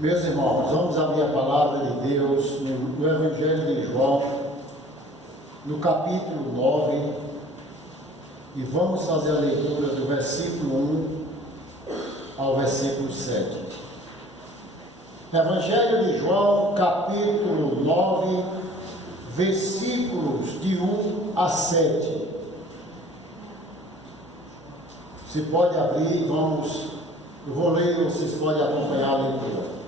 Meus irmãos, vamos abrir a palavra de Deus no Evangelho de João, no capítulo 9, e vamos fazer a leitura do versículo 1 ao versículo 7. Evangelho de João, capítulo 9, versículos de 1 a 7. Se pode abrir, eu vou ler, vocês podem acompanhar a leitura.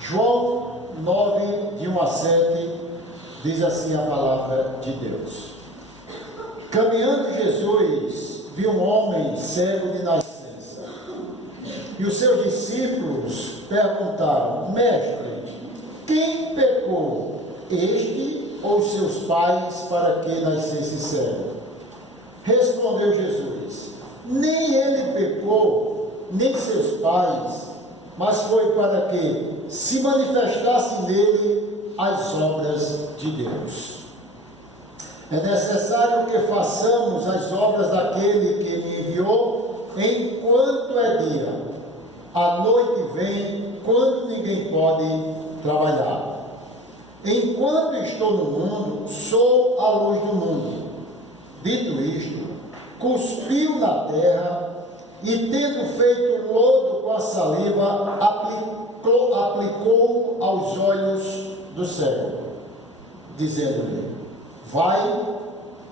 João 9, de 1 a 7, diz assim a palavra de Deus. Caminhando Jesus, viu um homem cego de nascença. E os seus discípulos perguntaram: Mestre, quem pecou, este ou os seus pais, para que nascesse cego? Respondeu Jesus: nem ele pecou, nem seus pais, mas foi para que se manifestasse nele as obras de Deus. É necessário que façamos as obras daquele que me enviou enquanto é dia. A noite vem quando ninguém pode trabalhar. Enquanto estou no mundo, sou a luz do mundo. Dito isto, cuspiu na terra e, tendo feito lodo com a saliva, aplicou aos olhos do cego, dizendo-lhe: vai,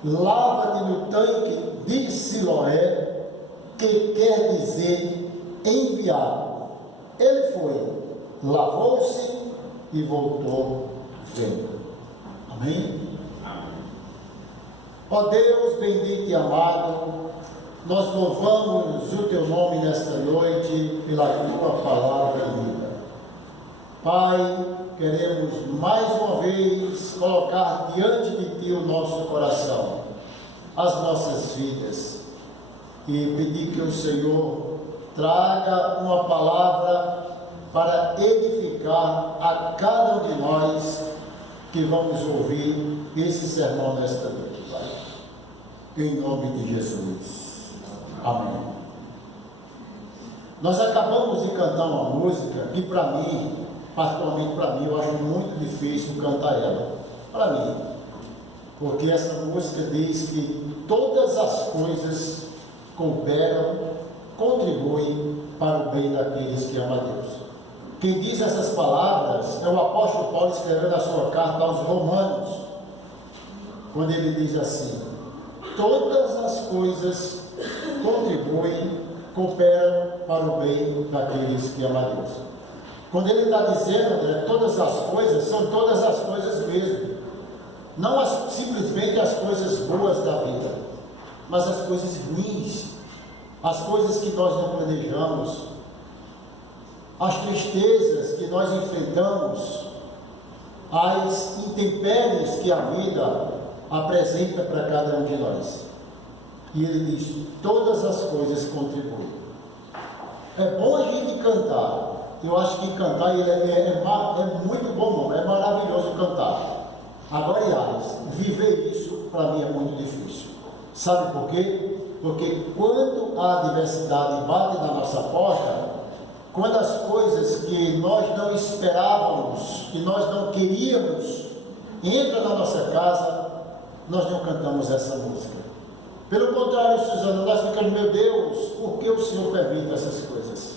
lava-te no tanque de Siloé, que quer dizer enviado. Ele foi, lavou-se e voltou vendo. Amém? Ó Deus bendito e amado, nós louvamos o Teu nome nesta noite pela Tua palavra lida. Pai, queremos mais uma vez colocar diante de Ti o nosso coração, as nossas vidas, e pedir que o Senhor traga uma palavra para edificar a cada um de nós que vamos ouvir esse sermão nesta noite, Pai. Em nome de Jesus. Amém. Nós acabamos de cantar uma música que, para mim, particularmente para mim, eu acho muito difícil cantar ela. Para mim. Porque essa música diz que todas as coisas cooperam, contribuem para o bem daqueles que amam a Deus. Quem diz essas palavras é o apóstolo Paulo, escrevendo a sua carta aos Romanos, quando ele diz assim: todas as coisas contribuem, cooperam para o bem daqueles que amam a Deus. Quando ele está dizendo, todas as coisas, são todas as coisas mesmo. Não simplesmente as coisas boas da vida, mas as coisas ruins, as coisas que nós não planejamos, as tristezas que nós enfrentamos, as intempéries que a vida apresenta para cada um de nós. E ele diz: todas as coisas contribuem. É bom a gente cantar. Eu acho que cantar é muito bom, é maravilhoso cantar. Agora, viver isso para mim é muito difícil. Sabe por quê? Porque quando a adversidade bate na nossa porta, quando as coisas que nós não esperávamos, que nós não queríamos, entram na nossa casa, nós não cantamos essa música. Pelo contrário, Suzana, nós ficamos: meu Deus, por que o Senhor permite essas coisas?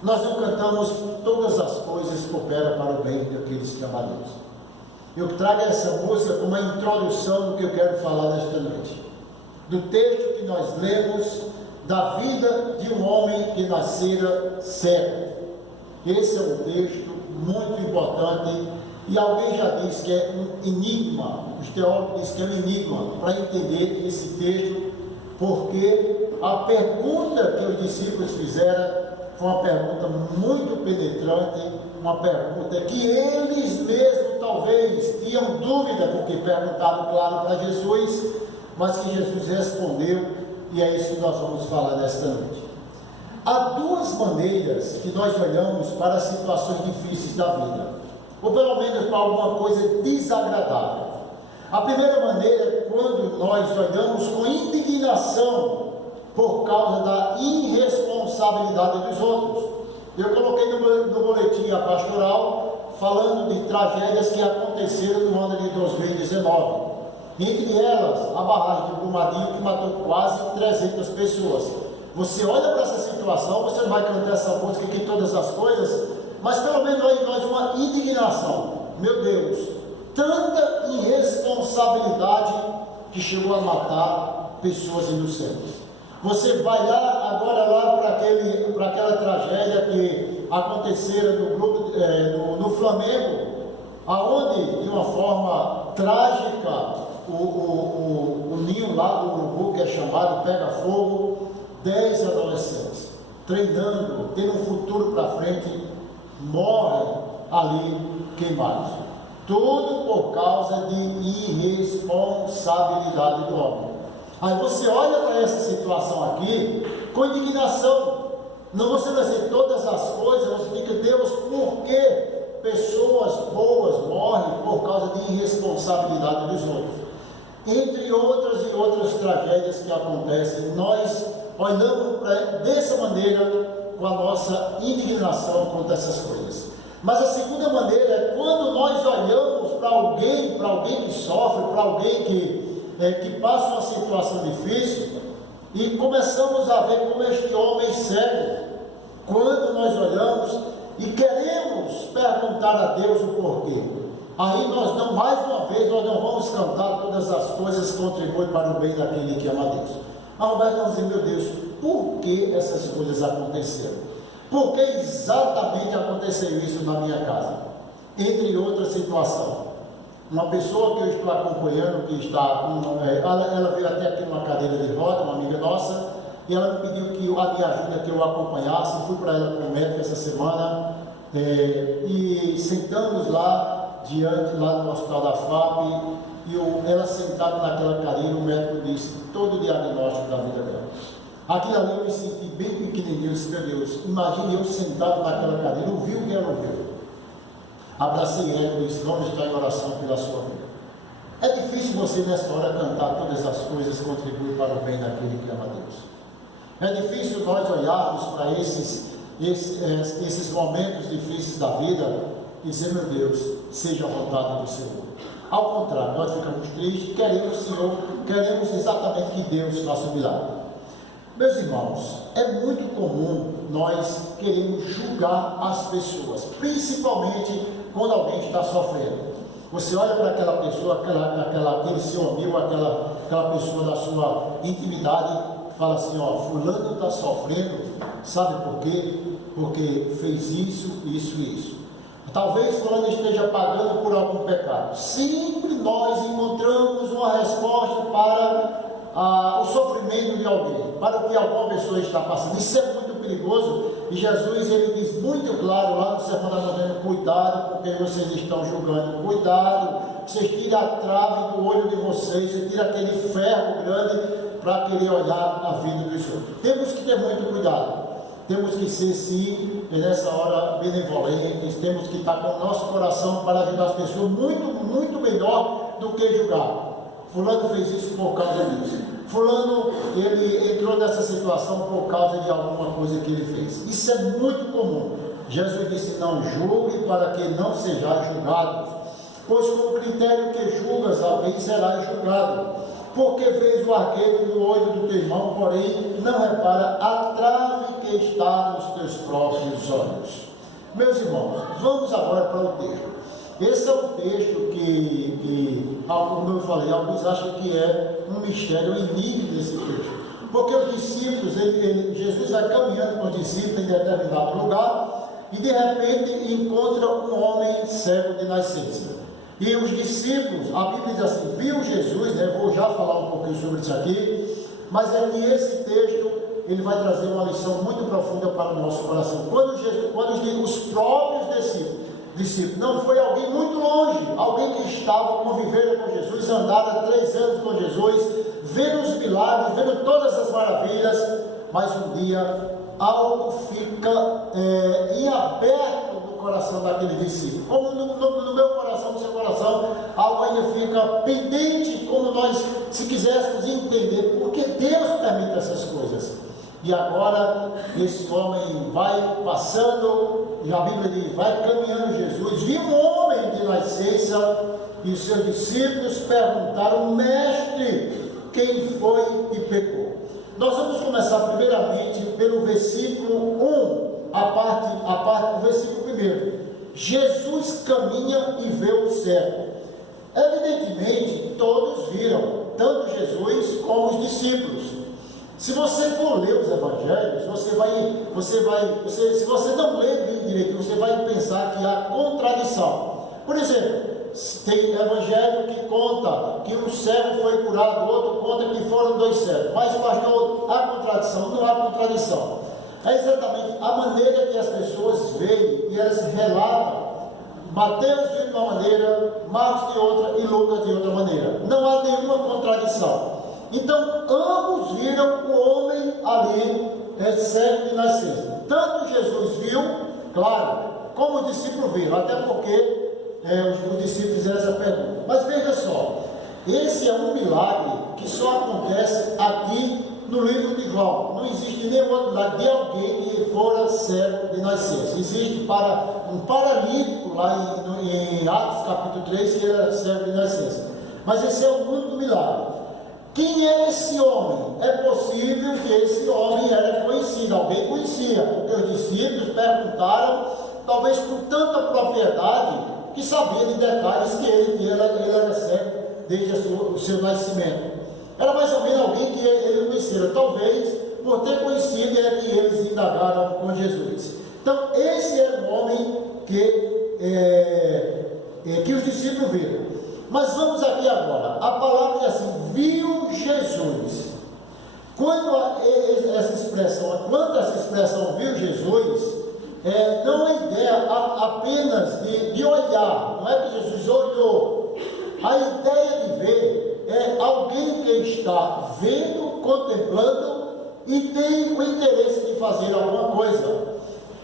Nós não cantamos todas as coisas cooperam para o bem daqueles que amam a Deus. Eu trago essa música como uma introdução do que eu quero falar nesta noite. Do texto que nós lemos, da vida de um homem que nascera cego. Esse é um texto muito importante, e alguém já disse que é um enigma. Os teólogos dizem que é um enigma para entender esse texto, porque a pergunta que os discípulos fizeram foi uma pergunta muito penetrante, uma pergunta que eles mesmos talvez tinham dúvida, porque perguntaram, claro, para Jesus, mas que Jesus respondeu, e é isso que nós vamos falar nesta noite. Há duas maneiras que nós olhamos para as situações difíceis da vida, ou pelo menos para alguma coisa desagradável. A primeira maneira é quando nós olhamos com indignação por causa da irresponsabilidade dos outros. Eu coloquei no boletim a pastoral, falando de tragédias que aconteceram no ano de 2019. Entre elas, a barragem de Brumadinho, que matou quase 300 pessoas. Você olha para essa situação, você não vai cantar essa música aqui, todas as coisas, mas pelo menos aí nós uma indignação. Meu Deus, tanta irresponsabilidade que chegou a matar pessoas inocentes. Você vai lá, agora lá para aquela tragédia que acontecera no Flamengo, aonde, de uma forma trágica, o ninho lá do urubu, que é chamado Pega Fogo, 10 adolescentes, treinando, tendo um futuro para frente, morrem ali queimados. Tudo por causa de irresponsabilidade do homem. Aí você olha para essa situação aqui com indignação. Não você vai dizer todas as coisas, você fica, Deus, por que pessoas boas morrem por causa de irresponsabilidade dos outros? Entre outras e outras tragédias que acontecem, nós olhamos dessa maneira com a nossa indignação contra essas coisas. Mas a segunda maneira é quando nós olhamos para alguém que sofre, para alguém que passa uma situação difícil, e começamos a ver como este homem cego, quando nós olhamos e queremos perguntar a Deus o porquê. Aí nós não, mais uma vez, nós não vamos cantar todas as coisas que contribuem para o bem daquele que ama a Deus. Mas nós vamos dizer, meu Deus, por que essas coisas aconteceram? Por que exatamente aconteceu isso na minha casa? Entre outras situações. Uma pessoa que eu estou acompanhando, que está ela veio até aqui numa cadeira de roda, uma amiga nossa, e ela me pediu que a minha ajuda, que eu acompanhasse. Fui para ela com o médico essa semana, e sentamos lá no hospital da FAP, e ela sentada naquela cadeira, o médico disse todo o diagnóstico da vida dela. Aquilo ali eu me senti bem pequenininho, eu disse, meu Deus, imagine eu sentado naquela cadeira, ouvi o que ela ouviu. Abracei ela e disse, vamos estar em oração pela sua vida. É difícil você nessa hora cantar todas as coisas que contribuem para o bem daquele que ama a Deus. É difícil nós olharmos para esses momentos difíceis da vida e dizer, meu Deus, seja a vontade do Senhor. Ao contrário, nós ficamos tristes, queremos, Senhor, queremos exatamente que Deus faça o milagre. Meus irmãos, é muito comum nós queremos julgar as pessoas, principalmente quando alguém está sofrendo. Você olha para aquela pessoa, aquele seu amigo, aquela pessoa da sua intimidade, fala assim, ó, fulano está sofrendo, sabe por quê? Porque fez isso, isso e isso. Talvez fulano esteja pagando por algum pecado. Sempre nós encontramos uma resposta para o sofrimento de alguém, para o que alguma pessoa está passando. Isso é muito perigoso, e Jesus ele diz muito claro lá no Sermão da Montanha, cuidado porque vocês estão julgando, cuidado, vocês tiram a trave do olho de vocês, você tira aquele ferro grande para querer olhar a vida dos outros. Temos que ter muito cuidado, temos que ser sim, nessa hora, benevolentes, temos que estar com o nosso coração para ajudar as pessoas muito, muito melhor do que julgar. Fulano fez isso por causa disso. Fulano, ele entrou nessa situação por causa de alguma coisa que ele fez. Isso é muito comum. Jesus disse, não julgue para que não sejais julgados, pois com o critério que julgas, alguém será julgado. Porque vês o arqueiro no olho do teu irmão, porém não repara a trave que está nos teus próprios olhos. Meus irmãos, vamos agora para o texto. Esse é um texto que, como eu falei, alguns acham que é um mistério, um enigma desse texto. Porque os discípulos, Jesus vai caminhando com os discípulos em determinado lugar e de repente encontra um homem cego de nascença. E os discípulos, a Bíblia diz assim, viu Jesus, vou já falar um pouquinho sobre isso aqui, mas é que esse texto, ele vai trazer uma lição muito profunda para o nosso coração. Quando os próprios discípulos, não foi alguém muito longe, alguém que estava convivendo com Jesus, andava 3 anos com Jesus, vendo os milagres, vendo todas as maravilhas, mas um dia algo fica em aberto no coração daquele discípulo, como no meu coração, no seu coração, algo ainda fica pendente, como nós, se quiséssemos entender, porque Deus permite essas coisas. E agora esse homem vai passando, e a Bíblia diz, vai caminhando Jesus, viu um homem de nascença, e os seus discípulos perguntaram: mestre, quem foi que pecou? Nós vamos começar primeiramente pelo versículo 1, o versículo 1. Jesus caminha e vê o cego. Evidentemente, todos viram, tanto Jesus como os discípulos. Se você for ler os evangelhos, se você não ler bem direito, você vai pensar que há contradição. Por exemplo, tem evangelho que conta que um cego foi curado, outro conta que foram 2 cegos. Mas, pastor, há contradição? Não há contradição. É exatamente a maneira que as pessoas veem e elas relatam. Mateus de uma maneira, Marcos de outra e Lucas de outra maneira. Não há nenhuma contradição. Então, ambos viram o homem ali, cego de nascença. Tanto Jesus viu, claro, como o discípulo viu, até porque os discípulos fizeram essa pergunta. Mas veja só, esse é um milagre que só acontece aqui no livro de João. Não existe nenhum outro milagre de alguém que fora cego de nascença. Existe para um paralítico lá em Atos capítulo 3, que era cego de nascença. Mas esse é o único milagre. Quem é esse homem? É possível que esse homem era conhecido, alguém conhecia, porque os discípulos perguntaram, talvez com tanta propriedade, que sabia de detalhes que ele era cego desde o seu nascimento. Era mais ou menos alguém que ele conhecia, talvez por ter conhecido é que eles indagaram com Jesus. Então, esse era o homem que os discípulos viram. Mas vamos aqui agora, a palavra diz assim: viu Jesus. Quando essa expressão viu Jesus, não é ideia apenas de olhar, não é que Jesus olhou. A ideia de ver é alguém que está vendo, contemplando e tem o interesse de fazer alguma coisa.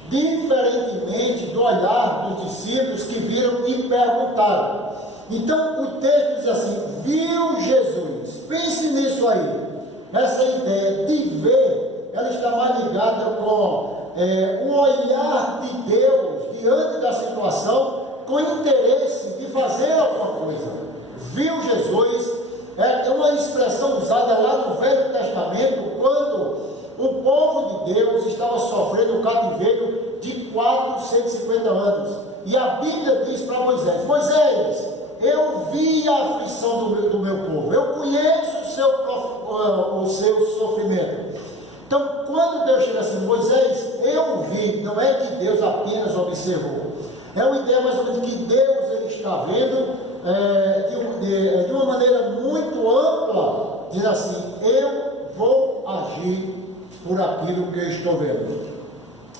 Diferentemente do olhar dos discípulos que viram e perguntaram. Então o texto diz assim: viu Jesus. Pense nisso aí. Essa ideia de ver, ela está mais ligada com o olhar de Deus diante da situação, com interesse de fazer alguma coisa. Viu Jesus é uma expressão usada lá no Velho Testamento, quando o povo de Deus estava sofrendo o cativeiro de 450 anos. E a Bíblia diz para Moisés: Moisés, eu vi a aflição do meu povo, eu conheço o seu sofrimento. Então, quando Deus chega assim: Moisés, eu vi, não é que Deus apenas observou, é uma ideia mais ou menos que Deus ele está vendo de uma maneira muito ampla, diz assim: eu vou agir por aquilo que eu estou vendo.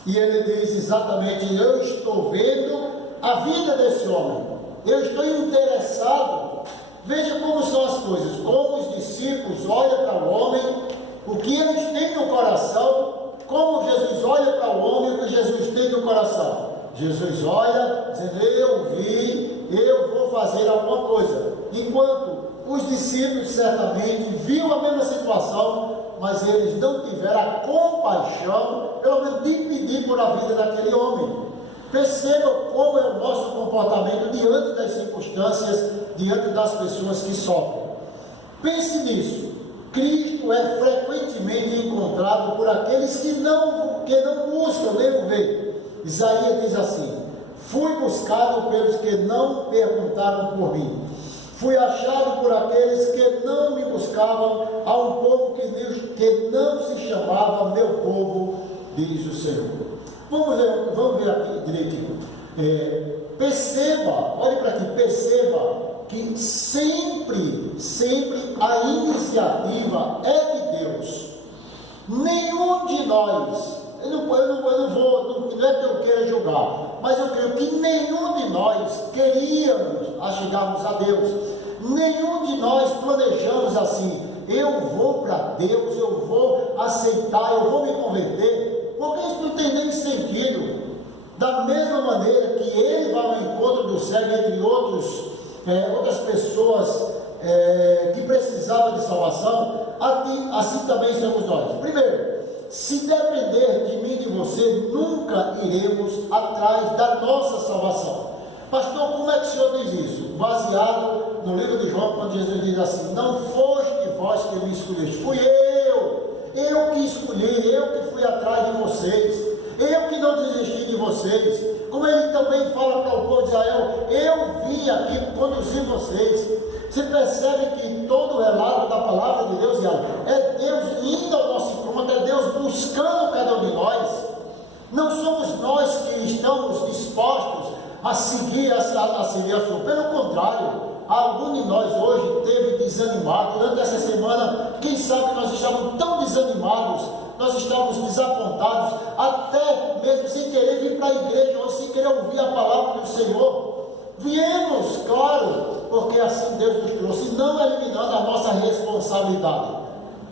E ele diz exatamente: eu estou vendo a vida desse homem, eu estou interessado. Veja como são as coisas, como os discípulos olham para o homem, o que eles têm no coração, como Jesus olha para o homem, o que Jesus tem no coração. Jesus olha, dizendo: eu vi, eu vou fazer alguma coisa. Enquanto os discípulos certamente viam a mesma situação, mas eles não tiveram a compaixão, pelo menos de pedir por a vida daquele homem. Perceba como é o nosso comportamento diante das circunstâncias, diante das pessoas que sofrem. Pense nisso. Cristo é frequentemente encontrado por aqueles que não buscam nem o ver. Isaías diz assim: fui buscado pelos que não perguntaram por mim. Fui achado por aqueles que não me buscavam, a um povo que não se chamava meu povo, diz o Senhor. Vamos ver aqui direitinho. Perceba, olhe para aqui, perceba que sempre a iniciativa é de Deus. Nenhum de nós, não é que eu queira julgar, mas eu creio que nenhum de nós queríamos chegarmos a Deus. Nenhum de nós planejamos assim: eu vou para Deus, eu vou aceitar, eu vou me converter, porque isso não tem nem sentido. Da mesma maneira que ele vai ao encontro do cego, entre outras pessoas que precisavam de salvação, assim também somos nós. Primeiro, se depender de mim e de você, nunca iremos atrás da nossa salvação. Pastor, como é que o senhor diz isso? Baseado no livro de João, quando Jesus diz assim: não foste vós que me escolheste, fui eu que escolhi, eu que fui atrás de vocês, eu que não desisti de vocês. Como ele também fala para o povo de Israel: eu vim aqui conduzir vocês. Você percebe que todo o relato da palavra de Deus é Deus indo ao nosso encontro, é Deus buscando cada um de nós. Não somos nós que estamos dispostos a seguir a sua. Pelo contrário, algum de nós hoje teve desanimado. Durante essa semana, quem sabe nós estávamos tão desanimados, nós estávamos desapontados, até mesmo sem querer vir para a igreja, ou sem querer ouvir a palavra do Senhor. Viemos, claro, porque assim Deus nos trouxe, não eliminando a nossa responsabilidade.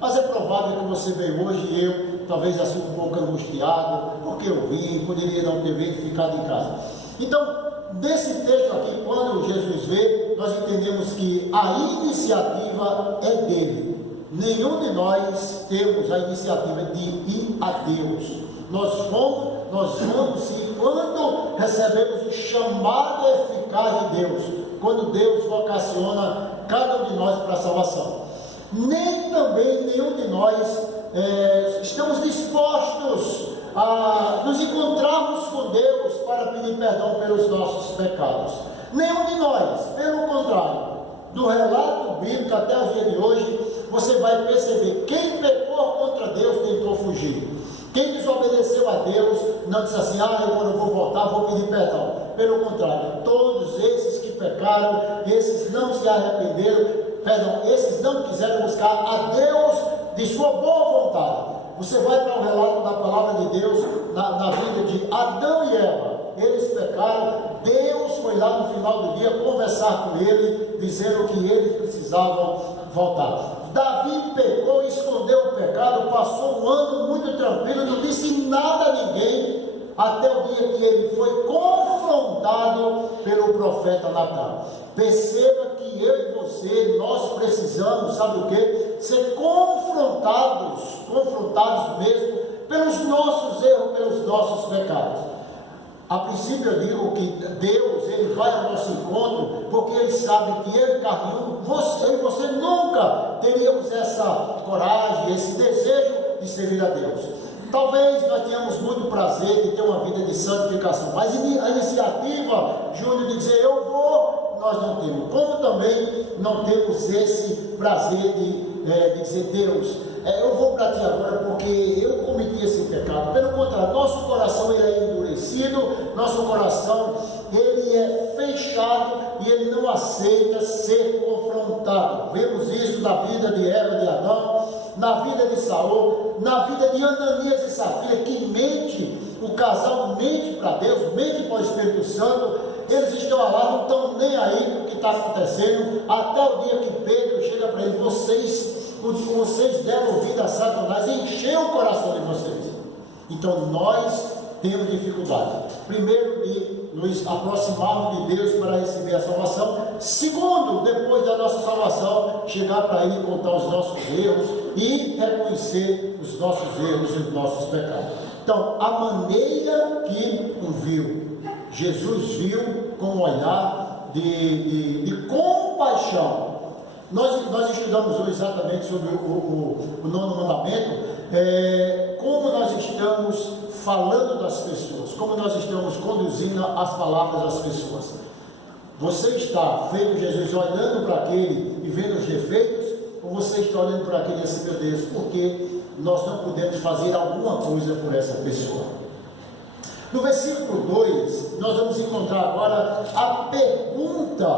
Mas é provável que você veio hoje e eu, talvez assim um pouco angustiado, porque eu vim, poderia não ter vindo, ficado em casa. Então, desse texto aqui, quando Jesus veio, nós entendemos que a iniciativa é dele. Nenhum de nós temos a iniciativa de ir a Deus. Nós vamos sim, quando recebemos o chamado eficaz de Deus, quando Deus vocaciona cada um de nós para a salvação. Nem também nenhum de nós estamos dispostos a nos encontrarmos com Deus para pedir perdão pelos nossos pecados. Nenhum de nós, pelo contrário. Do relato bíblico até o dia de hoje, você vai perceber: quem pecou contra Deus tentou fugir. Quem desobedeceu a Deus não disse assim: agora eu vou voltar, vou pedir perdão. Pelo contrário, todos esses que pecaram, esses não se arrependeram, esses não quiseram buscar a Deus de sua boa vontade. Você vai para o relato da palavra de Deus na vida de Adão e Eva. Eles pecaram, Deus foi lá no final do dia conversar com ele, dizendo que eles precisavam voltar. Davi pecou, escondeu o pecado, passou um ano muito tranquilo, não disse nada a ninguém, até o dia que ele foi confrontado pelo profeta Natan. Perceba que eu e você, nós precisamos, sabe o que? Ser confrontados mesmo, pelos nossos erros, pelos nossos pecados. A princípio eu digo que Deus, ele vai ao nosso encontro, porque ele sabe que ele, carne, eu e você nunca teríamos essa coragem, esse desejo de servir a Deus. Talvez nós tenhamos muito prazer de ter uma vida de santificação, mas a iniciativa, Júnior, de dizer eu vou, nós não temos. Como também não temos esse prazer de dizer: Deus, eu vou para ti agora porque eu cometi esse pecado. Pelo contrário, nosso coração ele é endurecido, nosso coração ele é fechado e ele não aceita ser confrontado. Vemos isso na vida de Eva, de Adão, na vida de Saul, na vida de Ananias e Safira, que mente, o casal mente para Deus, mente para o Espírito Santo. Eles estão lá, não estão nem aí com o que está acontecendo, até o dia que Pedro chega para ele: vocês deram ouvido a Satanás, encheu o coração de vocês. Então nós temos dificuldade, primeiro, de nos aproximarmos de Deus para receber a salvação. Segundo, depois da nossa salvação, chegar para Ele e contar os nossos erros e reconhecer os nossos erros e os nossos pecados. Então, a maneira que viu, Jesus viu com um olhar de compaixão. Nós estudamos hoje exatamente sobre o nono mandamento, como nós estamos falando das pessoas, como nós estamos conduzindo as palavras das pessoas. Você está, feito Jesus, olhando para aquele e vendo os defeitos, ou você está olhando para aquele e assim: meu Deus, por que nós não podemos fazer alguma coisa por essa pessoa? No versículo 2, nós vamos encontrar agora a pergunta,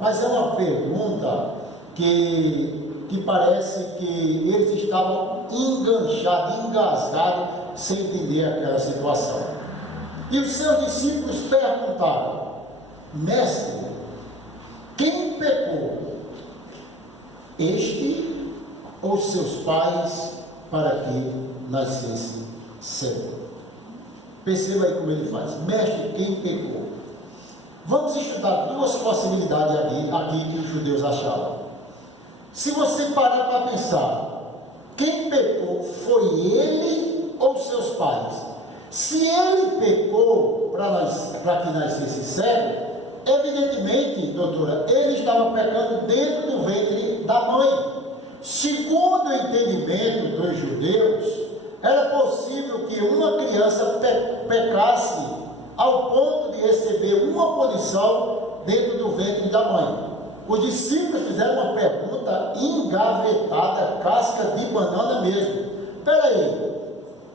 mas é uma pergunta que parece que eles estavam enganchados, engasgados, sem entender aquela situação. E os seus discípulos perguntaram: Mestre, quem pecou? Este ou seus pais, para que nascesse cego? Perceba aí como ele faz: Mestre, quem pecou? Vamos estudar duas possibilidades aqui que os judeus achavam. Se você parar para pensar, quem pecou foi ele ou os seus pais? Se ele pecou para que nascesse cego, evidentemente, doutora, ele estava pecando dentro do ventre da mãe. Segundo o entendimento dos judeus, era possível que uma criança pecasse ao ponto de receber uma punição dentro do ventre da mãe. Os discípulos fizeram uma pergunta engavetada, casca de banana mesmo. Espera aí,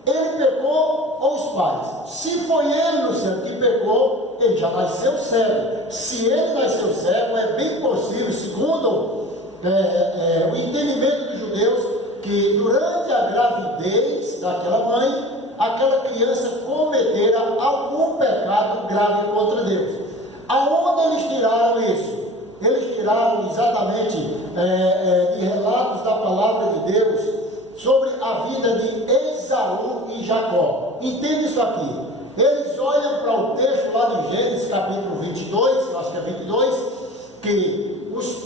ele pecou ou os pais? Se foi ele, Luciano, que pecou, ele já nasceu cego. Se ele nasceu cego, é bem possível, segundo o entendimento dos judeus, que durante a gravidez daquela mãe, aquela criança cometera algum pecado grave contra Deus. Aonde eles tiraram isso? Eles tiraram exatamente de relatos da palavra de Deus sobre a vida de Esaú e Jacó. Entende isso aqui? Eles olham para o texto lá de Gênesis capítulo 22, eu acho que é 22, que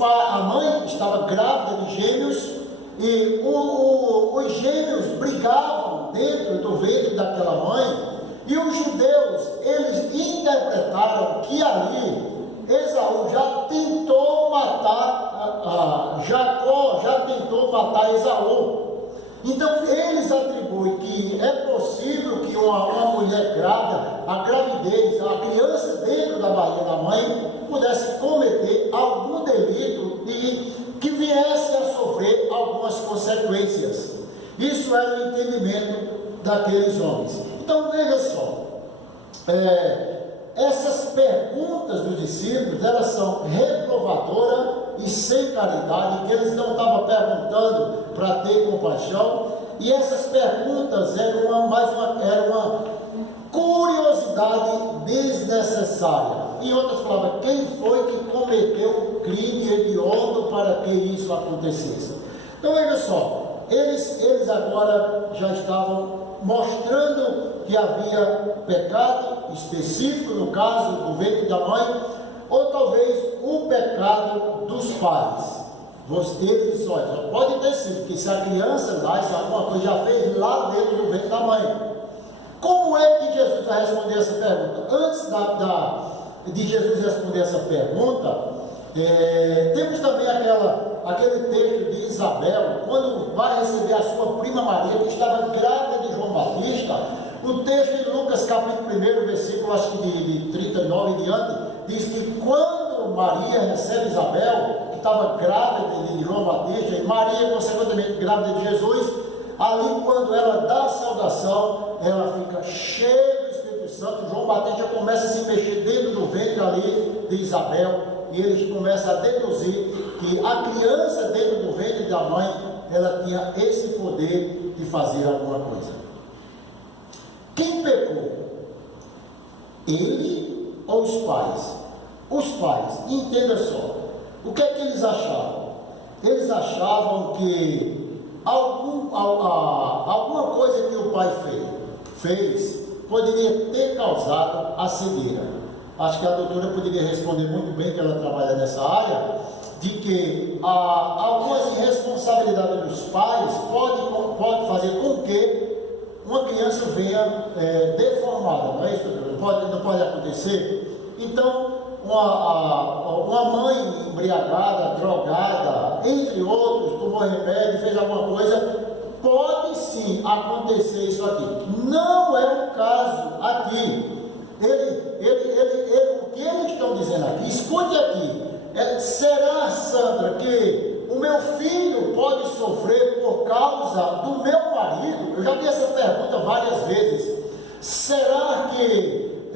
a mãe estava grávida de gêmeos e os gêmeos brigavam dentro do ventre daquela mãe, e os judeus, eles interpretaram que ali Esaú já tentou matar Jacó, já tentou matar Esaú. Então eles atribuem que é possível que uma mulher grávida, a gravidez, a criança dentro da barriga da mãe, pudesse cometer algum delito e que viesse a sofrer algumas consequências. Isso era o entendimento daqueles homens. Então veja só, essas perguntas dos discípulos, elas são reprovadoras e sem caridade, que eles não estavam perguntando para ter compaixão, e essas perguntas eram uma curiosidade desnecessária. Em outras palavras, quem foi que cometeu o crime hediondo para que isso acontecesse? Então veja só, eles agora já estavam mostrando que havia pecado específico, no caso do ventre da mãe, ou talvez o pecado dos pais. Eles disseram, olha, pode ter sido que se a criança nasce, alguma coisa já fez lá dentro do ventre da mãe. Como é que Jesus vai responder essa pergunta? Antes de Jesus responder essa pergunta, temos também aquele texto de Isabel, quando vai receber a sua prima Maria, que estava grávida de João Batista. O texto de Lucas capítulo 1, versículo acho que de 39 em diante, diz que quando Maria recebe Isabel, que estava grávida de João Batista, e Maria consequentemente grávida de Jesus, ali quando ela dá a saudação, ela fica cheia do Espírito Santo. João Batista começa a se mexer dentro do ventre ali de Isabel, e eles começam a deduzir que a criança dentro do ventre da mãe, ela tinha esse poder de fazer alguma coisa. Quem pecou? Ele ou os pais? Os pais, entenda só, o que é que eles achavam? Eles achavam que alguma coisa que o pai fez poderia ter causado a cegueira. Acho que a doutora poderia responder muito bem, que ela trabalha nessa área, de que algumas irresponsabilidades dos pais pode fazer com que uma criança venha deformada, não é isso, doutora? Não pode acontecer. Então, uma mãe embriagada, drogada, entre outros, tomou remédio, fez alguma coisa, pode sim acontecer isso aqui. Não é o caso aqui. O que eles estão dizendo aqui, escute aqui, será, Sandra, que o meu filho pode sofrer por causa do meu marido? Eu já vi essa pergunta várias vezes. Será que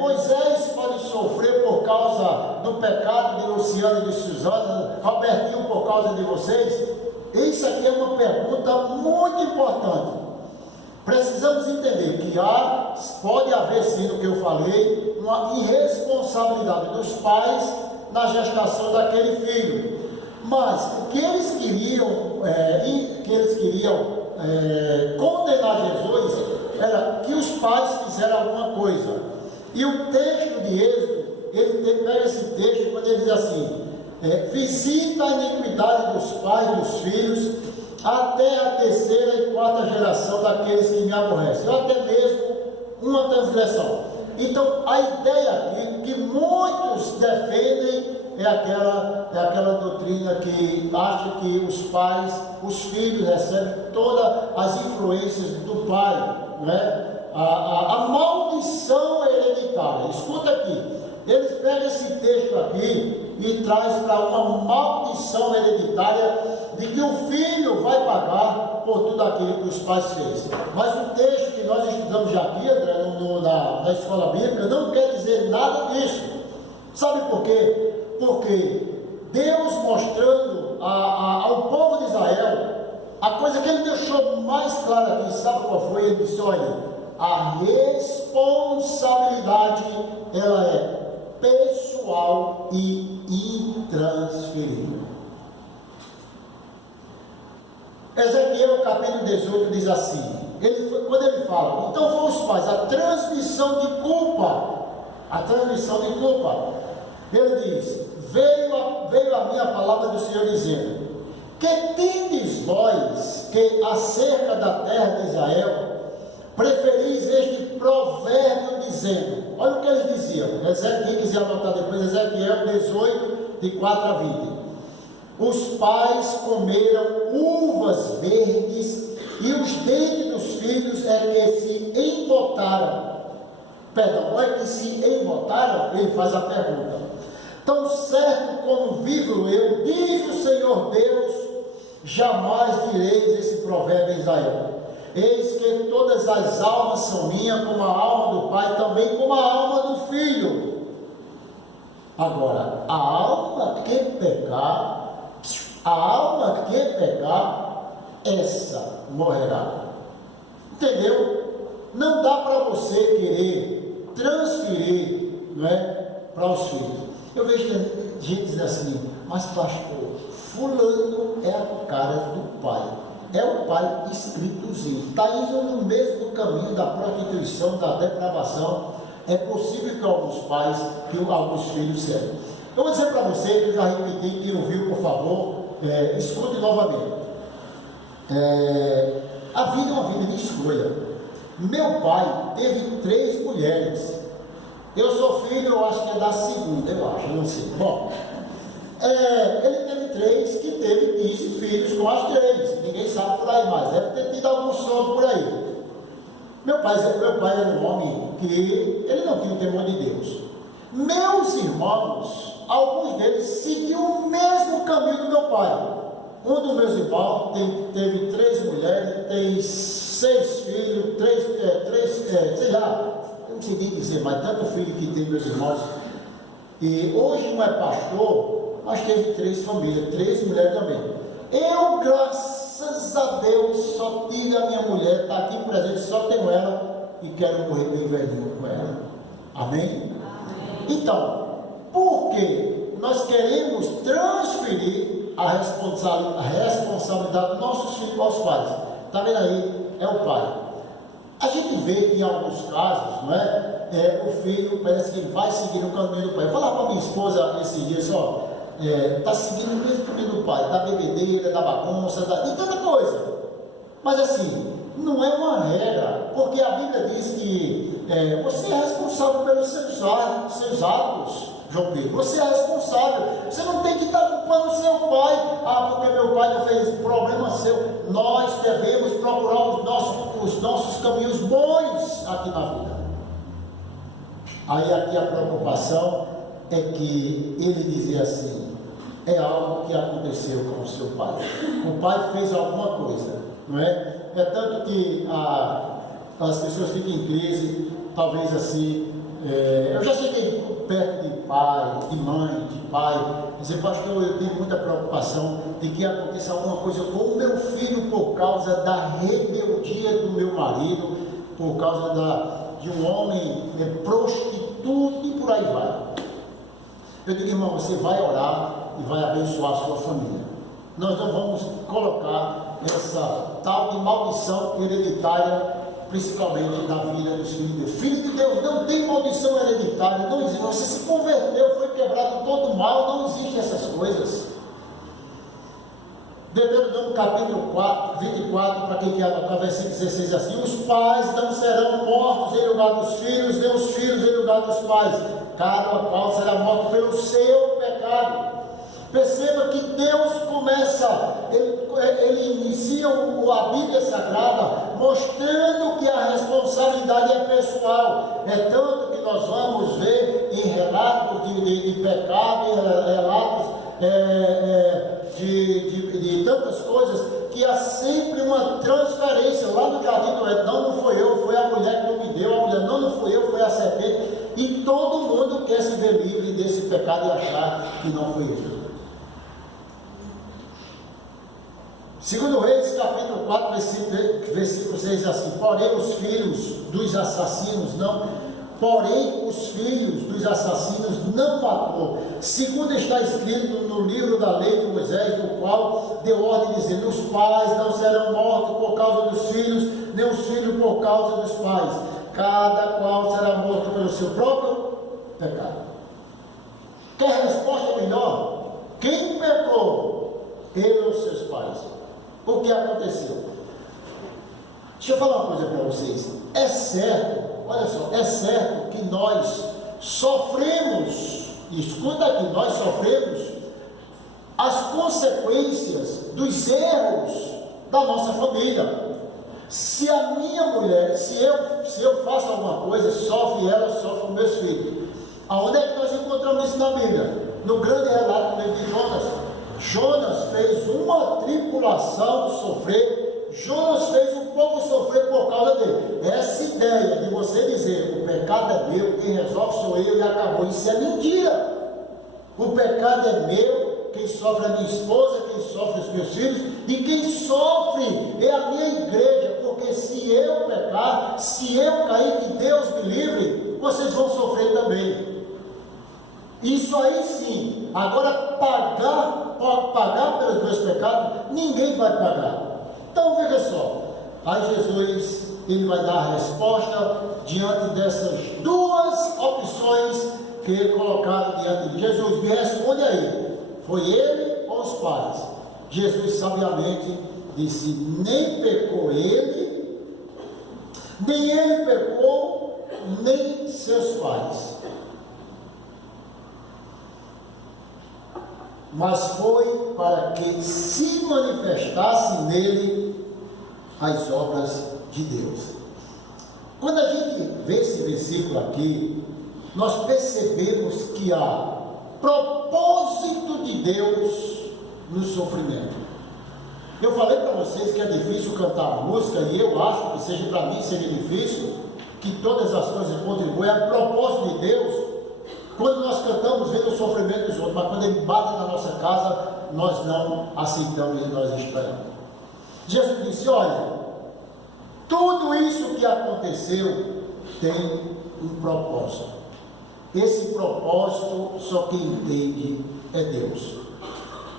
Moisés pode sofrer por causa do pecado de Luciano e de Suzana, Robertinho por causa de vocês? Isso aqui é uma pergunta muito importante. Precisamos entender que pode haver, sim, no que eu falei, uma irresponsabilidade dos pais na gestação daquele filho. Mas o que eles queriam condenar Jesus era que os pais fizeram alguma coisa. E o texto de Êxodo, ele pega esse texto quando ele diz assim: visita a iniquidade dos pais, dos filhos, até a terceira e quarta geração daqueles que me aborrecem, ou até mesmo uma transgressão. Então, a ideia aqui que muitos defendem é aquela doutrina que acha que os pais, os filhos recebem todas as influências do pai, né? A maldição hereditária. Escuta aqui, eles pegam esse texto aqui e traz para uma maldição hereditária de que o filho vai pagar por tudo aquilo que os pais fez. Mas o texto que nós estudamos já aqui, André, na escola bíblica, não quer dizer nada disso. Sabe por quê? Porque Deus mostrando ao povo de Israel, a coisa que ele deixou mais clara aqui, sabe qual foi? Ele disse: olha, a responsabilidade, ela é pessoal e intransferível. Ezequiel capítulo 18 diz assim, quando ele fala, então foram os pais, a transmissão de culpa, ele diz, veio a minha palavra do Senhor dizendo, que tendes vós que acerca da terra de Israel, preferis este provérbio dizendo, olha o que eles diziam, quem quiser anotar depois, Ezequiel 18, de 4 a 20, os pais comeram uvas verdes e os dentes dos filhos é que se embotaram, ele faz a pergunta, tão certo como vivo eu, diz o Senhor Deus, jamais direis esse provérbio em Israel, eis que todas as almas são minhas, como a alma do pai, também como a alma do filho. Agora, a alma que pecar, essa morrerá. Entendeu? Não dá para você querer transferir, não é, para os filhos. Eu vejo gente dizendo assim, mas pastor, fulano é a cara do pai. É o pai escritozinho, está indo no mesmo caminho da prostituição, da depravação. É possível que alguns pais, que alguns filhos servem. Eu vou dizer para você, que eu já repeti, quem ouviu, por favor, escute novamente. A vida é uma vida de escolha. Meu pai teve 3 mulheres. Eu sou filho, eu acho que é da segunda, não sei. Bom, ele teve 3, que teve 15 filhos com as 3. Ninguém sabe por aí mais. Deve ter tido algum sono por aí. Meu pai era um homem que ele não tinha o temor de Deus. Meus irmãos, alguns deles seguiam o mesmo caminho do meu pai. Um dos meus irmãos teve 3 mulheres, tem 6 filhos, 3, sei lá, eu não sei nem dizer, mas tanto filho que tem meus irmãos. E hoje não é pastor, mas teve 3 famílias, 3 mulheres também. Eu, graças a Deus, só tive a minha mulher, está aqui presente, só tenho ela e quero morrer bem velhinho com ela. Amém? Amém. Então, por que nós queremos transferir a responsabilidade dos nossos filhos aos pais? Está vendo aí? É o pai. A gente vê que em alguns casos, não é? O filho parece que vai seguir o caminho do pai. Eu falava para minha esposa esses dias, está seguindo o mesmo caminho do pai, da bebedeira, da bagunça, de tanta coisa. Mas assim, não é uma regra, porque a Bíblia diz que você é responsável pelos seus atos, João Pedro. Você é responsável. Você não tem que estar culpando o seu pai. Porque meu pai não fez problema seu. Nós devemos procurar os nossos caminhos bons aqui na vida. Aí aqui a preocupação é que ele dizia assim, é algo que aconteceu com o seu pai. O pai fez alguma coisa, não é? É tanto que as pessoas ficam em crise, talvez assim. Eu já cheguei perto de pai, de mãe, de pai, dizer, pastor, eu tenho muita preocupação de que aconteça alguma coisa com o meu filho por causa da rebeldia do meu marido, por causa de um homem prostituto e por aí vai. Eu digo, irmão, você vai orar e vai abençoar a sua família. Nós não vamos colocar essa tal de maldição hereditária, principalmente na vida dos filhos de Deus. Filho de Deus não tem maldição hereditária, não existe. Você se converteu, foi quebrado todo mal, não existe essas coisas. Deuteronômio capítulo 24, para quem quer anotar, versículo 16, assim: os pais não serão mortos em lugar dos filhos, nem os filhos em lugar dos pais, cada qual será morto pelo seu pecado. Perceba que Deus começa, ele inicia a Bíblia Sagrada mostrando que a responsabilidade é pessoal. É tanto que nós vamos ver em relatos de pecado, em relatos de tantas coisas, que há sempre uma transferência. Lá no jardim do Éden, não foi eu, foi a mulher que não me deu, a mulher não foi eu, foi a serpente. E todo mundo quer se ver livre desse pecado e achar que não foi ele. Segundo Reis, capítulo 4, versículo 6, assim: porém os filhos dos assassinos não matou, segundo está escrito no livro da lei de Moisés, do qual deu ordem dizendo: os pais não serão mortos por causa dos filhos, nem os filhos por causa dos pais, cada qual será morto pelo seu próprio pecado. Quer resposta melhor? Quem pecou? Ele ou seus pais? O que aconteceu? Deixa eu falar uma coisa para vocês. É certo, olha só, é certo que nós sofremos, escuta aqui, nós sofremos as consequências dos erros da nossa família. Se a minha mulher, se eu faço alguma coisa, sofre ela, sofre os meus filhos. Aonde é que nós encontramos isso na Bíblia? No grande relato do livro de Jonas. Jonas fez uma tripulação sofrer, Jonas fez o povo sofrer por causa dele. Essa ideia de você dizer: o pecado é meu, quem resolve sou eu e acabou, isso é mentira. O pecado é meu, quem sofre é a minha esposa, quem sofre os meus filhos, e quem sofre é a minha igreja, porque se eu pecar, se eu cair, que Deus me livre, vocês vão sofrer também. Isso aí sim. Agora pagar pelos meus pecados, ninguém vai pagar. Então veja só, aí Jesus, ele vai dar a resposta diante dessas duas opções que colocaram diante de Jesus. Me responde aí, foi ele ou os pais? Jesus sabiamente disse: nem pecou ele, nem ele pecou, nem seus pais, mas foi para que se manifestassem nele as obras de Deus. Quando a gente vê esse versículo aqui, nós percebemos que há propósito de Deus no sofrimento. Eu falei para vocês que é difícil cantar música, e eu acho que seja, para mim seria difícil, que todas as coisas contribuem. É propósito de Deus quando nós cantamos vendo o sofrimento dos outros, mas quando ele bate na nossa casa, nós não aceitamos e nós estranhamos. Jesus disse: olha, tudo isso que aconteceu tem um propósito. Esse propósito só quem entende é Deus.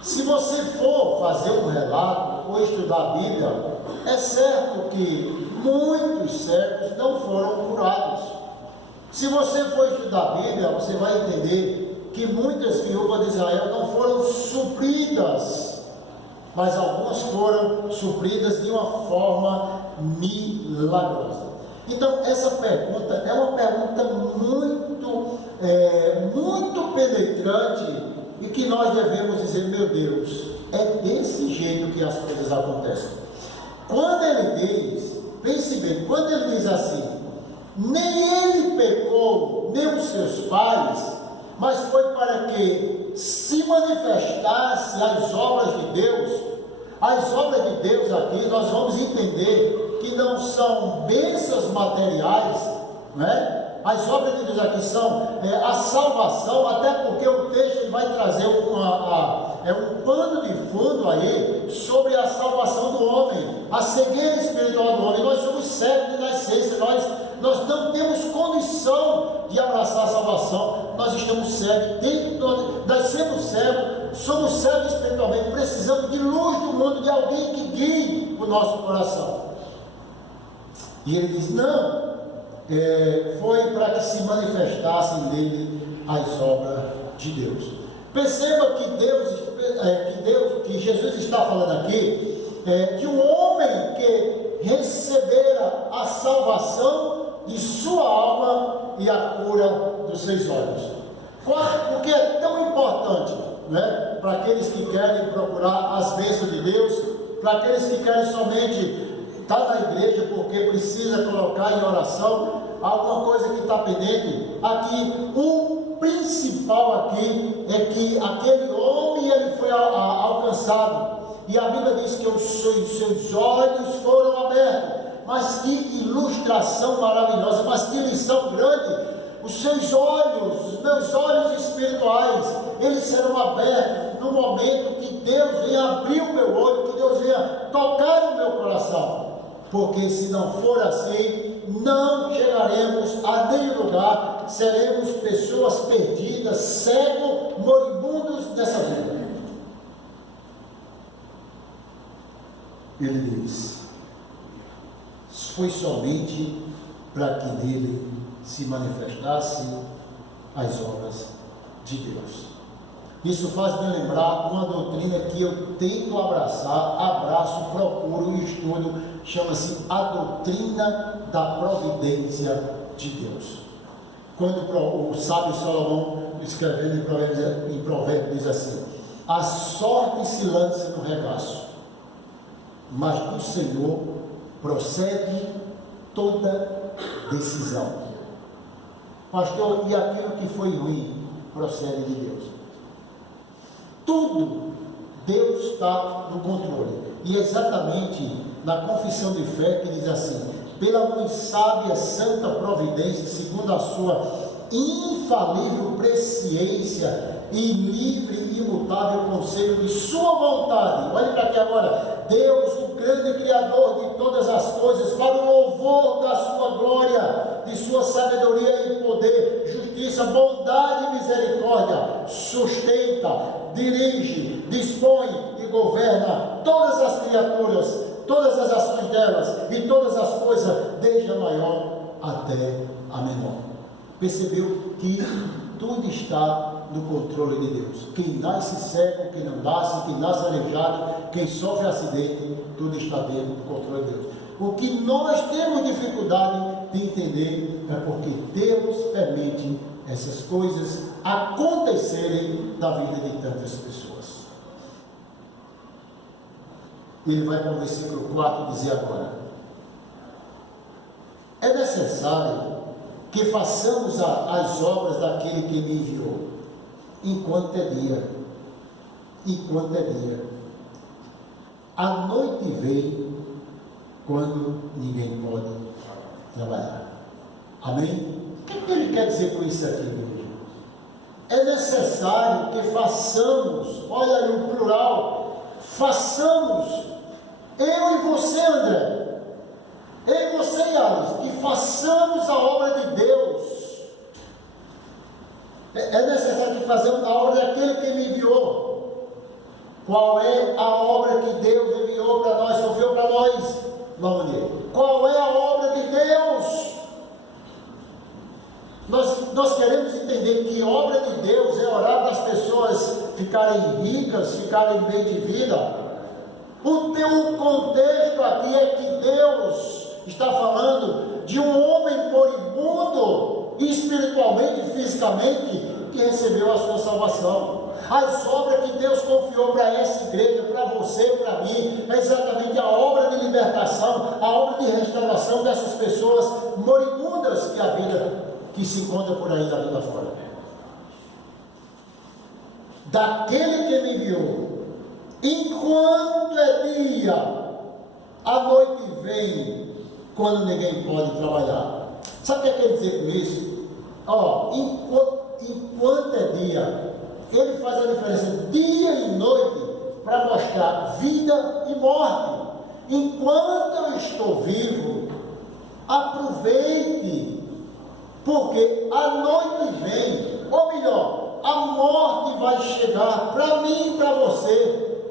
Se você for fazer um relato ou estudar a Bíblia, é certo que muitos cegos não foram curados. Se você for estudar a Bíblia, você vai entender que muitas viúvas de Israel não foram supridas, mas algumas foram supridas de uma forma milagrosa. Então, essa pergunta é uma pergunta muito penetrante, e que nós devemos dizer: meu Deus, é desse jeito que as coisas acontecem. Quando ele diz, pense bem, quando ele diz assim: nem ele pecou, nem os seus pais, mas foi para que se manifestasse as obras de Deus. As obras de Deus aqui, nós vamos entender que não são bênçãos materiais, né? As obras de Deus aqui são a salvação, até porque o texto ele vai trazer um pano de fundo aí sobre a salvação do homem, a cegueira espiritual do homem. Nós somos cegos de nascença, nós não temos condição de abraçar a salvação, nós estamos cegos, nascemos cegos, somos cegos espiritualmente, precisamos de luz do mundo, de alguém que guie o nosso coração. E ele diz: não, foi para que se manifestassem nele as obras de Deus. Perceba que que Jesus está falando aqui, que o homem que recebera a salvação de sua alma e a cura dos seus olhos. Por que é tão importante, né, para aqueles que querem procurar as bênçãos de Deus, para aqueles que querem somente estar na igreja porque precisa colocar em oração alguma coisa que está pendente? Aqui, o principal aqui é que aquele homem ele foi alcançado, e a Bíblia diz que os seus olhos foram abertos. Mas que ilustração maravilhosa, mas que lição grande! Os seus olhos, os meus olhos espirituais, eles serão abertos no momento que Deus venha abrir o meu olho, que Deus venha tocar no meu coração. Porque se não for assim, não chegaremos a nenhum lugar, seremos pessoas perdidas, cegos, moribundos dessa vida. Ele diz: foi somente para que nele se manifestasse as obras de Deus. Isso faz me lembrar uma doutrina que eu tento abraçar, abraço, procuro e estudo, chama-se a doutrina da providência de Deus. Quando o sábio Salomão, escrevendo em Provérbios, diz assim: a sorte se lança no regaço, mas do Senhor procede toda decisão. Pastor, e aquilo que foi ruim procede de Deus. Tudo, Deus está no controle. E exatamente na confissão de fé que diz assim: pela muito sábia, santa providência, segundo a sua infalível presciência e livre e imutável conselho de sua vontade. Olhe para aqui agora: Deus, o grande Criador de todas as coisas, para o louvor da sua glória, de sua sabedoria e poder, justiça, bondade e misericórdia, sustenta, dirige, dispõe e governa todas as criaturas, todas as ações delas e todas as coisas, desde a maior até a menor. Percebeu que tudo está no controle de Deus. Quem nasce cego, quem não nasce, quem nasce aleijado, quem sofre acidente, tudo está dentro do controle de Deus. O que nós temos dificuldade de entender é porque Deus permite essas coisas acontecerem na vida de tantas pessoas. Ele vai para o versículo 4 dizer agora: é necessário que façamos as obras daquele que me enviou, enquanto é dia. Enquanto é dia. A noite vem quando ninguém pode trabalhar. Amém? O que ele quer dizer com isso aqui, meu irmão? É necessário que façamos, olha aí o plural, façamos, eu e você, André, eu e você, Alice, que façamos a obra de Deus. É necessário que façamos a obra daquele que me enviou. Qual é a obra que Deus enviou para nós, confiou para nós? Vamos ver. Qual é a obra de Deus? Nós queremos entender que obra de Deus é orar para as pessoas ficarem ricas, ficarem bem de vida. O teu contexto aqui é que Deus está falando de um homem moribundo, espiritualmente e fisicamente, que recebeu a sua salvação. As obras que Deus confiou para essa igreja, para você, para mim, é exatamente a obra de libertação, a obra de restauração dessas pessoas moribundas que se encontra por aí da vida fora. Daquele que me enviou, enquanto é dia, a noite vem quando ninguém pode trabalhar. Sabe o que quer dizer com isso? Enquanto é dia, ele faz a diferença dia e noite para mostrar vida e morte. Enquanto eu estou vivo, aproveite, porque a noite vem, ou melhor, a morte vai chegar para mim e para você.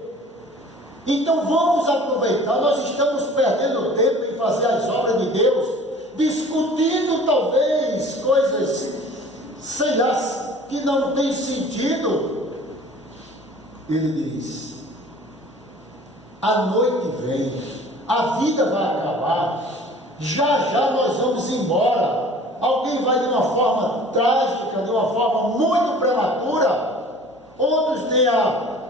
Então vamos aproveitar. Nós estamos perdendo tempo em fazer as obras de Deus, discutindo talvez coisas, sei lá, que não tem sentido, ele diz: a noite vem, a vida vai acabar, já já nós vamos embora. Alguém vai de uma forma trágica, de uma forma muito prematura, outros têm a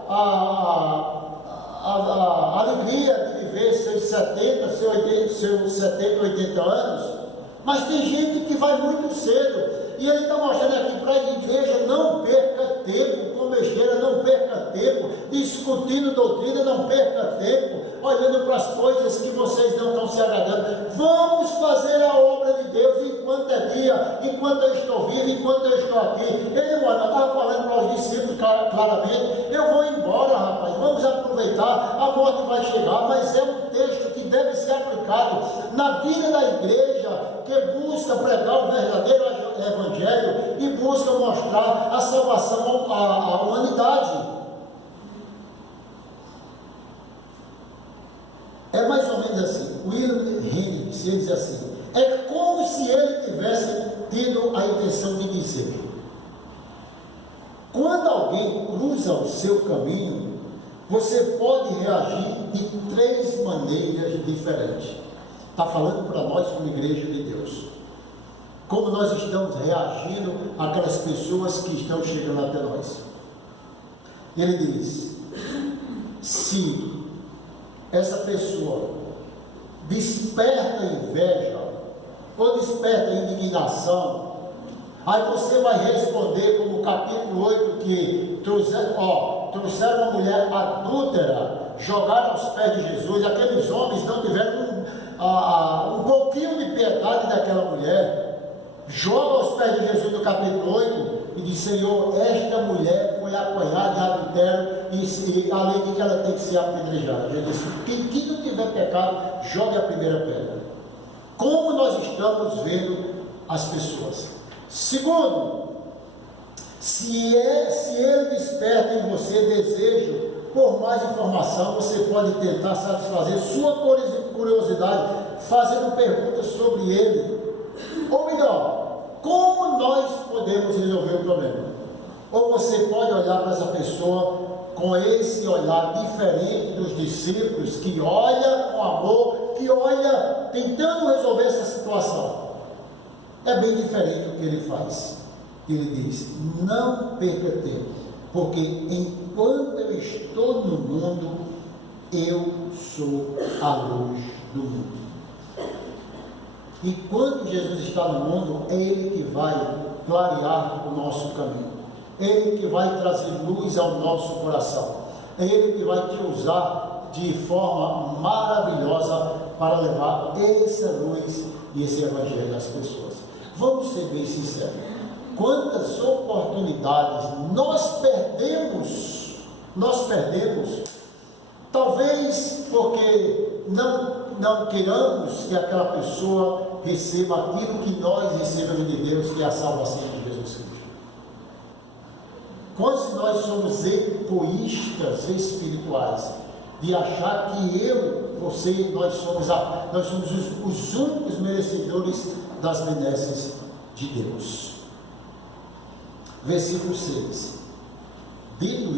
alegria de viver seus 70, seus 70, 80 anos, mas tem gente que vai muito cedo. E ele está mostrando aqui para a igreja: não perca tempo com besteira, não perca tempo discutindo doutrina, não perca tempo olhando para as coisas que vocês não estão se agradando. Vamos fazer a obra de Deus enquanto é dia, enquanto eu estou vivo, enquanto eu estou aqui. Ele estava falando para os discípulos claramente: eu vou embora, rapaz, vamos aproveitar, a morte vai chegar. Mas é um texto que deve ser aplicado na vida da igreja, que busca pregar o verdadeiro evangelho e busca mostrar a salvação à humanidade. É mais ou menos assim. William Henry se diz assim: é como se ele tivesse tido a intenção de dizer: quando alguém cruza o seu caminho, você pode reagir de 3 maneiras diferentes. Está falando para nós como igreja de Deus, como nós estamos reagindo àquelas pessoas que estão chegando até nós. Ele diz: se essa pessoa desperta inveja ou desperta indignação, aí você vai responder como o capítulo 8, que trouxeram uma mulher adúltera, jogaram aos pés de Jesus. Aqueles homens não tiveram um pouquinho de piedade daquela mulher, joga aos pés de Jesus no capítulo 8 e diz: Senhor, esta mulher foi apanhada em adultério e a lei diz que ela tem que ser apedrejada. Jesus disse: quem não tiver pecado, jogue a primeira pedra. Como nós estamos vendo as pessoas? Segundo, se ele desperta em você desejo por mais informação, você pode tentar satisfazer sua curiosidade fazendo perguntas sobre ele. Ou melhor, como nós podemos resolver o problema? Ou você pode olhar para essa pessoa com esse olhar diferente dos discípulos, que olha com amor, que olha tentando resolver essa situação. É bem diferente o que ele faz. Ele diz: não perca tempo, porque enquanto eu estou no mundo, eu sou a luz do mundo. E quando Jesus está no mundo, é Ele que vai clarear o nosso caminho, é Ele que vai trazer luz ao nosso coração, é Ele que vai te usar de forma maravilhosa para levar essa luz e esse evangelho às pessoas. Vamos ser bem sinceros: quantas oportunidades nós perdemos, talvez porque não queiramos que aquela pessoa receba aquilo que nós recebemos de Deus, que é a salvação de Jesus Cristo. Quando nós somos egoístas espirituais, de achar que nós somos os únicos merecedores das benesses de Deus. Versículo 6. Dito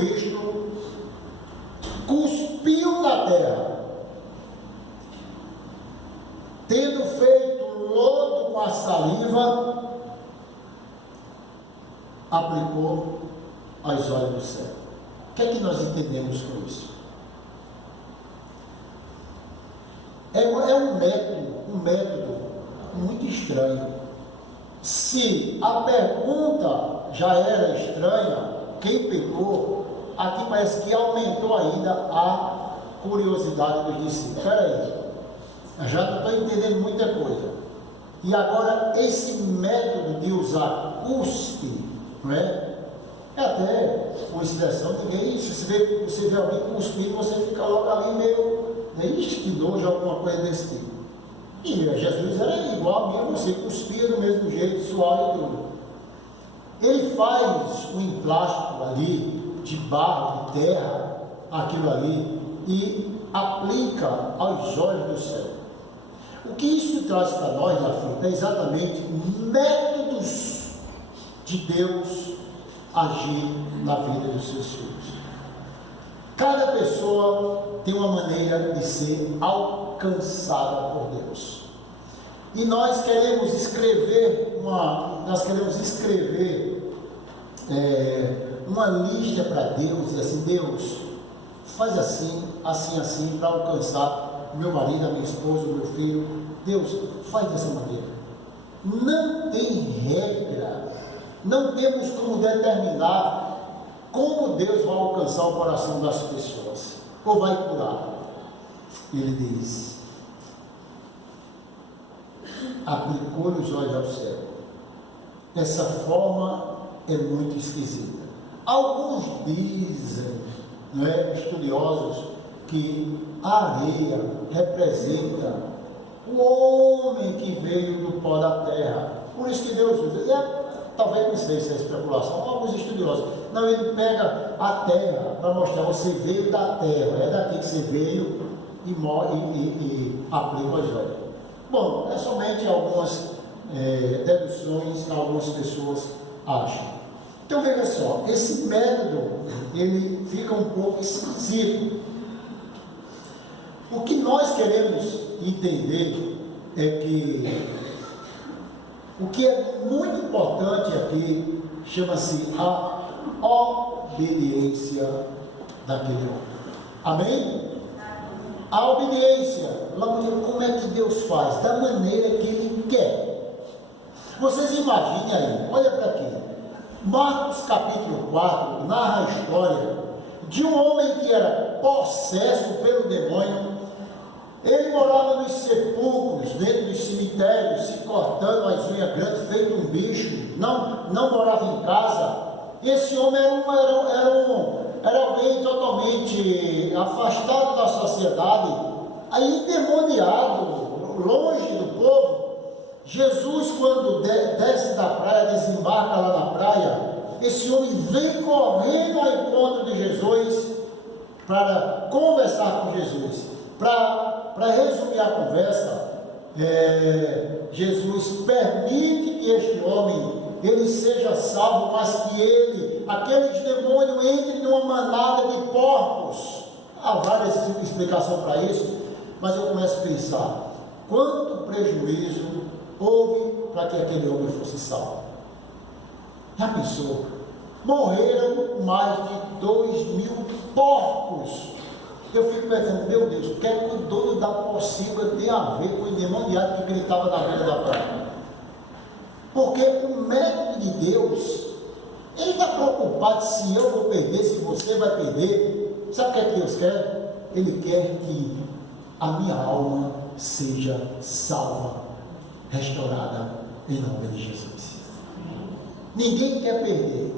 isto, cuspiu na terra, tendo feito lodo com a saliva, aplicou aos olhos do céu. O que é que nós entendemos com isso? É um método muito estranho. Se a pergunta já era estranha, quem pegou, aqui parece que aumentou ainda a curiosidade dos discípulos. Espera aí, eu já não estou entendendo muita coisa. E agora esse método de usar cuspe, não é? É até uma expressão, se você vê alguém cuspir, você fica logo ali meio, ixi, que nojo, alguma coisa desse tipo. E Jesus era igual a mim, você cuspia do mesmo jeito, suave e tudo. Ele faz um emplasto ali, de barro, de terra, aquilo ali, e aplica aos olhos do céu. O que isso traz para nós, Aflito, é exatamente métodos de Deus agir na vida dos seus filhos. Cada pessoa tem uma maneira de ser alcançada por Deus. E nós queremos escrever uma lista para Deus, e assim, Deus, faz assim, assim, assim, para alcançar o meu marido, a minha esposa, o meu filho. Deus, faz dessa maneira. Não tem regra, não temos como determinar como Deus vai alcançar o coração das pessoas, ou vai curar. Ele diz: aplicou-lhe os olhos ao céu. Essa forma é muito esquisita. Alguns dizem, não é, estudiosos, que a areia representa o homem que veio do pó da terra. Por isso que Deus usa. Talvez não sei se é especulação, alguns estudiosos. Não, ele pega a terra para mostrar: você veio da terra, é daqui que você veio, e aplica os olhos. Bom, é somente algumas deduções que algumas pessoas acham. Então veja só, esse método ele fica um pouco esquisito. O que nós queremos entender é que o que é muito importante aqui chama-se a obediência daquele homem. Amém? A obediência, como é que Deus faz? Da maneira que Ele quer. Vocês imaginem aí, olha para aqui. Marcos capítulo 4 narra a história de um homem que era possesso pelo demônio. Ele morava nos sepulcros, dentro dos cemitérios, se cortando as unhas grandes, feito um bicho, não morava em casa. Esse homem era alguém totalmente afastado da sociedade, aí endemoniado, longe do povo. Jesus, quando desce da praia, desembarca lá na praia, esse homem vem correndo ao encontro de Jesus para conversar com Jesus. Para resumir a conversa, Jesus permite que este homem ele seja salvo, mas que aqueles demônios entrem numa manada de porcos. Há várias explicações para isso, mas eu começo a pensar: quanto prejuízo houve para que aquele homem fosse salvo? Já pensou? Morreram mais de 2.000 porcos. Eu fico pensando: meu Deus, o que é que o dono da pocilga tem a ver com o endemoniado que gritava na beira da praia? Porque o método de Deus, Ele está preocupado se eu vou perder, se você vai perder. Sabe o que é que Deus quer? Ele quer que a minha alma seja salva, restaurada, em nome de Jesus. Ninguém quer perder,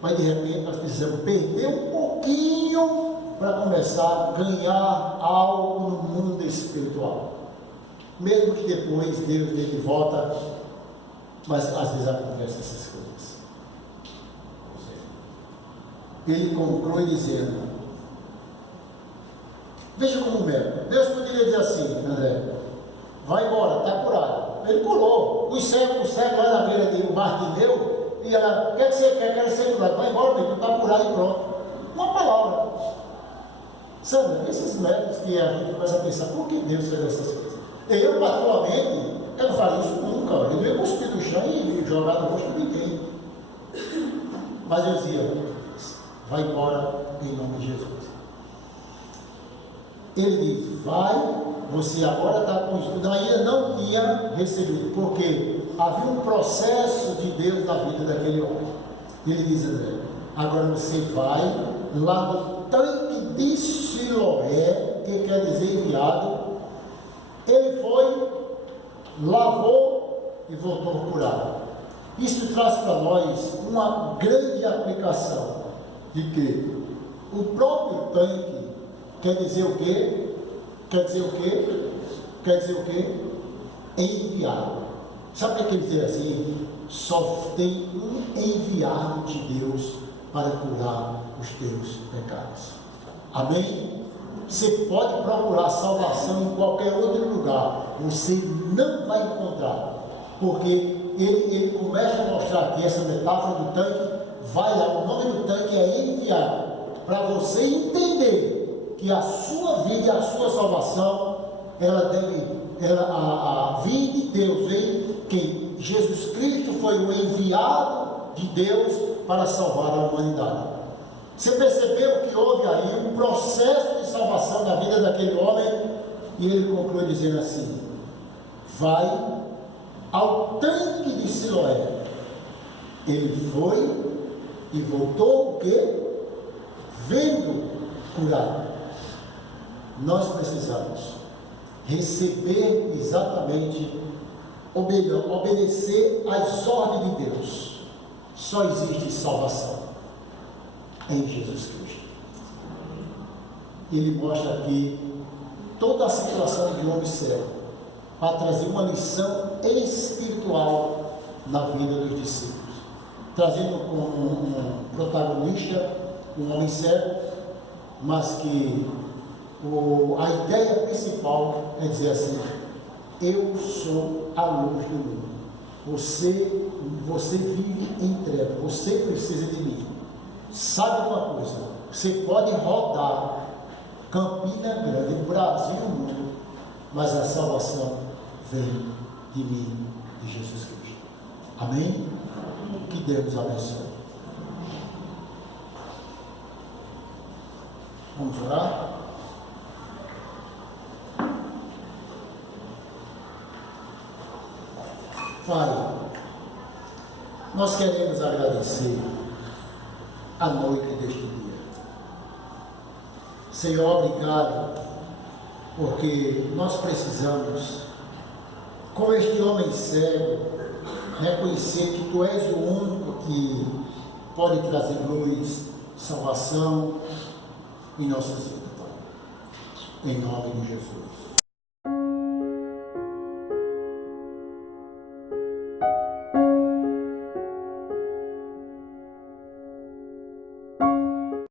mas de repente nós precisamos perder um pouquinho para começar a ganhar algo no mundo espiritual. Mesmo que depois Deus dê de volta, mas às vezes acontecem essas coisas. Ele conclui dizendo: veja como médico, Deus poderia dizer assim: André, vai embora, está curado. Ele curou. Os cegos lá na beira do Bartimeu, e ela: o que é que você quer? Quer ser curado? Vai embora, tu está curado e pronto. Uma palavra. Sabe, esses métodos que a gente começa a pensar: por que Deus fez essas coisas? Eu, particularmente, eu não faria isso nunca. Eu ia cuspir no chão e jogar no rosto de ninguém. Mas eu dizia: vai embora em nome de Jesus. Ele diz: vai, você agora está com isso. Ainda não tinha recebido, porque havia um processo de Deus na vida daquele homem. Ele diz: André, agora você vai lá no tanque de Siloé, que quer dizer enviado. Ele foi, lavou e voltou curado. Isso traz para nós uma grande aplicação de que o próprio tanque quer dizer o quê? Quer dizer o quê? Quer dizer o quê? Enviado. Sabe o que quer dizer assim? Só tem um enviado de Deus para curar os teus pecados. Amém? Você pode procurar salvação em qualquer outro lugar, você não vai encontrar, porque ele começa a mostrar aqui essa metáfora do tanque. Vai lá, o nome do tanque é enviado, para você entender que a sua vida e a sua salvação, ela vem de Deus, vem que Jesus Cristo foi o enviado de Deus para salvar a humanidade. Você percebeu que houve aí um processo de salvação na vida daquele homem, e ele conclui dizendo assim: vai ao tanque de Siloé. Ele foi e voltou o quê? Vendo curado. Nós precisamos receber exatamente, obedecer às ordens de Deus. Só existe salvação em Jesus Cristo. Ele mostra aqui toda a situação de um homem cego, para trazer uma lição espiritual na vida dos discípulos, trazendo um protagonista, um homem cego, mas que a ideia principal é dizer assim: eu sou a luz do mundo, você vive em trevas, você precisa de mim. Sabe uma coisa, você pode rodar Campina Grande, o Brasil e o mundo, mas a salvação vem de mim, de Jesus Cristo. Amém? Que Deus abençoe. Vamos orar? Pai, nós queremos agradecer a noite deste dia. Senhor, obrigado, porque nós precisamos, como este homem cego, reconhecer que Tu és o único que pode trazer luz, salvação em nossas vidas, Pai. Em nome de Jesus.